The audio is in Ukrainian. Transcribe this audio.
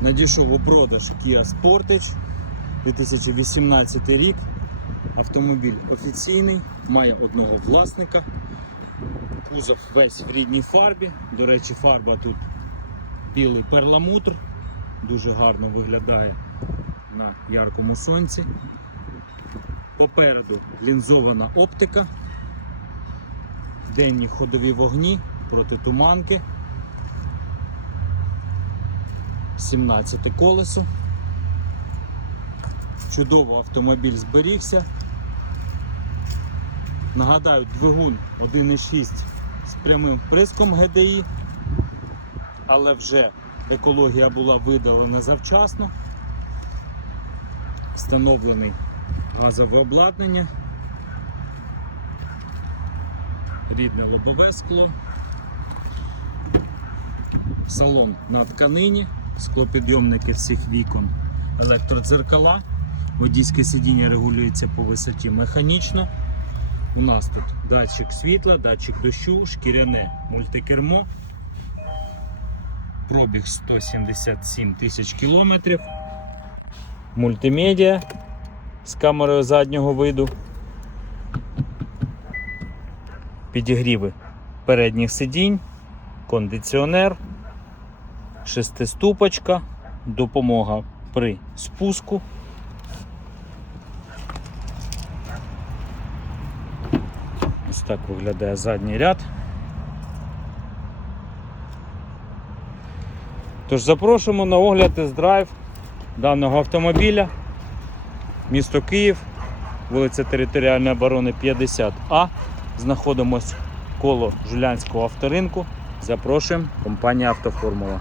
Надійшов у продаж Kia Sportage 2018 рік. Автомобіль офіційний, має одного власника. Кузов весь в рідній фарбі. До речі, фарба тут білий перламутр. Дуже гарно виглядає на яркому сонці. Попереду лінзована оптика, денні ходові вогні протитуманки. 17 колесо. Чудово автомобіль зберігся. Нагадаю, двигун 1.6 з прямим вприском GDI, але вже екологія була видалена завчасно. Встановлений газове обладнання, рідне лобове скло, салон на тканині, склопідйомники всіх вікон, електродзеркала, водійське сидіння регулюється по висоті механічно. У нас тут датчик світла, датчик дощу, шкіряне мультикермо. Пробіг 177 тисяч кілометрів. Мультимедіа з камерою заднього виду. Підігріви передніх сидінь, кондиціонер, шестиступочка, допомога при спуску. Ось так виглядає задній ряд. Тож запрошуємо на огляд тест-драйв даного автомобіля. Місто Київ, вулиця Територіальної оборони 50А. Знаходимось коло Жулянського авторинку. Запрошуємо компанія Автоформула.